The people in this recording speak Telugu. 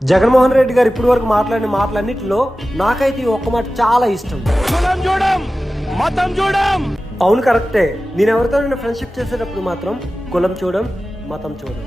జగన్మోహన్ రెడ్డి గారు ఇప్పటి వరకు మాట్లాడిన మాటలన్నిటిలో నాకైతే ఈ ఒక్క మాట చాలా ఇష్టం. కులం చూడం, మతం చూడం. అవును, కరెక్టే. నేను ఎవరితో ఫ్రెండ్షిప్ చేసేటప్పుడు మాత్రం కులం చూడం, మతం చూడం.